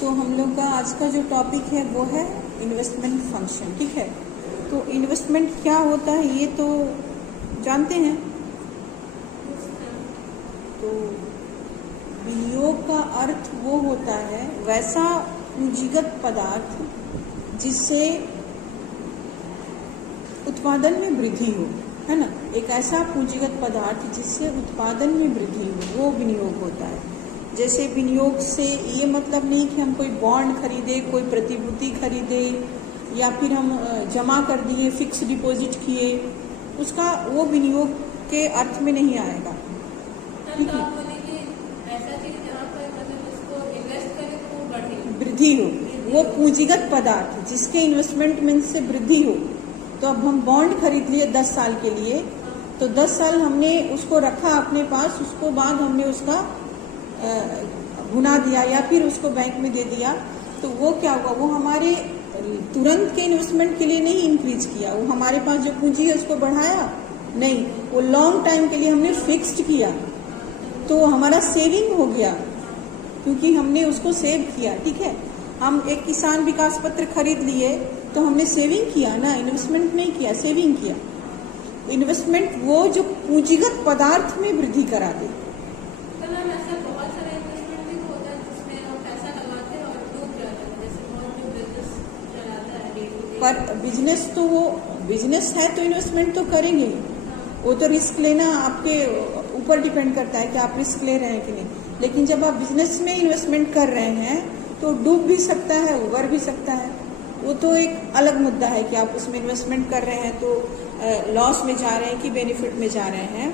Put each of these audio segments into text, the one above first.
तो हम लोग का आज का जो टॉपिक है वो है इन्वेस्टमेंट फंक्शन। ठीक है, तो इन्वेस्टमेंट क्या होता है ये तो जानते हैं। तो विनियोग का अर्थ वो होता है वैसा पूंजीगत पदार्थ जिससे उत्पादन में वृद्धि हो, है ना। एक ऐसा पूंजीगत पदार्थ जिससे उत्पादन में वृद्धि हो वो विनियोग होता है। जैसे विनियोग से ये मतलब नहीं कि हम कोई बॉन्ड खरीदे, कोई प्रतिभूति खरीदे या फिर हम जमा कर दिए, फिक्स डिपॉजिट किए, उसका वो विनियोग के अर्थ में नहीं आएगा। ठीक है, वृद्धि हो, वो पूंजीगत पदार्थ जिसके इन्वेस्टमेंट में से वृद्धि हो। तो अब हम बॉन्ड खरीद लिए 10 साल के लिए, तो 10 साल हमने उसको रखा अपने पास, उसको बाद हमने उसका भुना दिया या फिर उसको बैंक में दे दिया, तो वो क्या होगा, वो हमारे तुरंत के इन्वेस्टमेंट के लिए नहीं इंक्रीज किया, वो हमारे पास जो पूंजी है उसको बढ़ाया नहीं, वो लॉन्ग टाइम के लिए हमने फिक्स्ड किया, तो हमारा सेविंग हो गया क्योंकि हमने उसको सेव किया। ठीक है, हम एक किसान विकास पत्र खरीद लिए तो हमने सेविंग किया ना, इन्वेस्टमेंट नहीं किया, सेविंग किया। इन्वेस्टमेंट वो जो पूंजीगत पदार्थ में वृद्धि करा दे। पर बिजनेस तो वो बिजनेस है तो इन्वेस्टमेंट तो करेंगे ही, वो तो रिस्क लेना आपके ऊपर डिपेंड करता है कि आप रिस्क ले रहे हैं कि नहीं। लेकिन जब आप बिजनेस में इन्वेस्टमेंट कर रहे हैं तो डूब भी सकता है, उबर भी सकता है, वो तो एक अलग मुद्दा है कि आप उसमें इन्वेस्टमेंट कर रहे हैं तो लॉस में जा रहे हैं कि बेनिफिट में जा रहे हैं।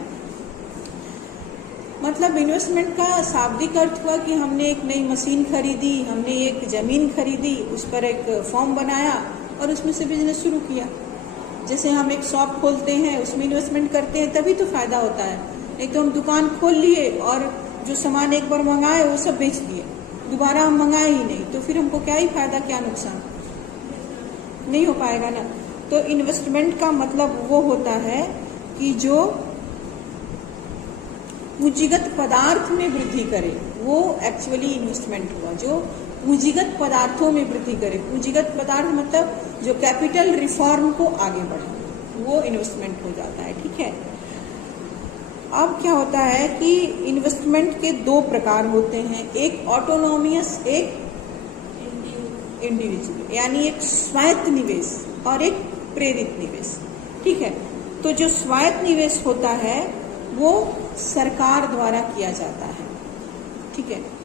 मतलब इन्वेस्टमेंट का शाब्दिक अर्थ हुआ कि हमने एक नई मशीन खरीदी, हमने एक जमीन खरीदी, उस पर एक फॉर्म बनाया और उसमें से बिजनेस शुरू किया। जैसे हम एक शॉप खोलते हैं, उसमें इन्वेस्टमेंट करते हैं तभी तो फायदा होता है। नहीं तो हम दुकान खोल लिए और जो सामान एक बार मंगाए वो सब बेच दिए, दोबारा हम मंगाए ही नहीं, तो फिर हमको क्या ही फायदा, क्या नुकसान, नहीं हो पाएगा ना। तो इन्वेस्टमेंट का मतलब वो होता है कि जो पूंजीगत पदार्थ में वृद्धि करे, वो एक्चुअली इन्वेस्टमेंट हुआ। जो पूंजीगत पदार्थों में वृद्धि करे, पूंजीगत पदार्थ मतलब जो कैपिटल रिफॉर्म को आगे बढ़ाए, वो इन्वेस्टमेंट हो जाता है। ठीक है, अब क्या होता है कि इन्वेस्टमेंट के 2 प्रकार होते हैं, एक ऑटोनोमियस, एक इंडिविजुअल, यानी एक स्वायत्त निवेश और एक प्रेरित निवेश। ठीक है, तो जो स्वायत्त निवेश होता है वो सरकार द्वारा किया जाता है। ठीक है।